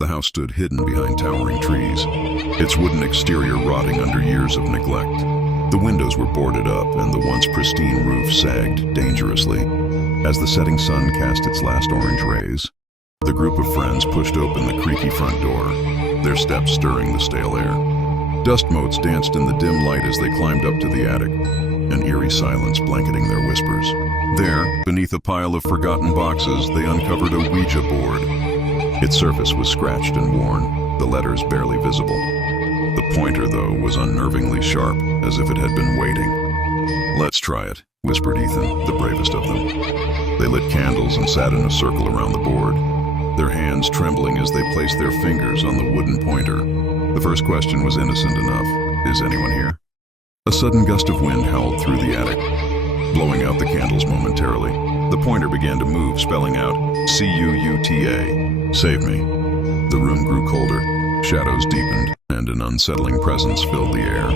The house stood hidden behind towering trees, its wooden exterior rotting under years of neglect. The windows were boarded up and the once pristine roof sagged dangerously. As the setting sun cast its last orange rays, the group of friends pushed open the creaky front door, their steps stirring the stale air. Dust motes danced in the dim light as they climbed up to the attic, an eerie silence blanketing their whispers. There, beneath a pile of forgotten boxes, they uncovered a Ouija board. Its surface was scratched and worn, the letters barely visible. The pointer, though, was unnervingly sharp, as if it had been waiting. "Let's try it," whispered Ethan, the bravest of them. They lit candles and sat in a circle around the board, their hands trembling as they placed their fingers on the wooden pointer. The first question was innocent enough. "Is anyone here?" A sudden gust of wind howled through the attic, blowing out the candles momentarily. The pointer began to move, spelling out, "Cuuta, save me." The room grew colder, shadows deepened, and an unsettling presence filled the air.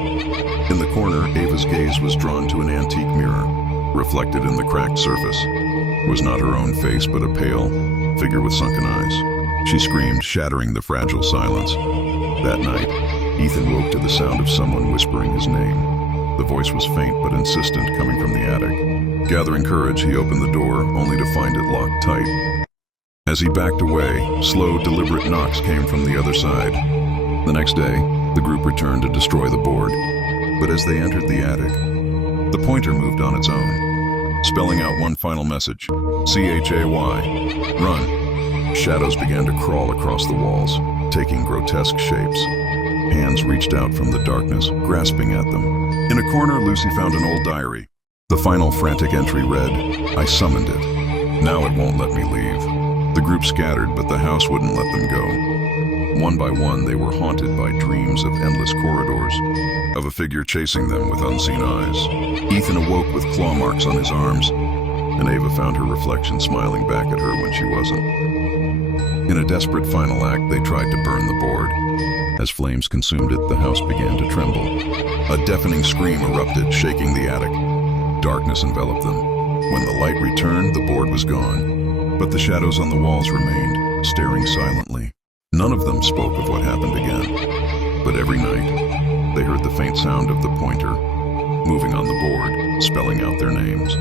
In the corner, Ava's gaze was drawn to an antique mirror. Reflected in the cracked surface was not her own face, but a pale figure with sunken eyes. She screamed, shattering the fragile silence. That night, Ethan woke to the sound of someone whispering his name. The voice was faint but insistent, coming from the attic. Gathering courage, he opened the door, only to find it locked tight. As he backed away, slow, deliberate knocks came from the other side. The next day, the group returned to destroy the board. But as they entered the attic, the pointer moved on its own, spelling out one final message, "Chay, run." Shadows began to crawl across the walls, taking grotesque shapes. Hands reached out from the darkness, grasping at them. In a corner, Lucy found an old diary. The final frantic entry read, "I summoned it. Now it won't let me leave." The group scattered, but the house wouldn't let them go. One by one, they were haunted by dreams of endless corridors, of a figure chasing them with unseen eyes. Ethan awoke with claw marks on his arms, and Ava found her reflection smiling back at her when she wasn't. In a desperate final act, they tried to burn the board. As flames consumed it, the house began to tremble. A deafening scream erupted, shaking the attic. Darkness enveloped them. When the light returned, the board was gone, but the shadows on the walls remained, staring silently. None of them spoke of what happened again, but every night, they heard the faint sound of the pointer moving on the board, spelling out their names.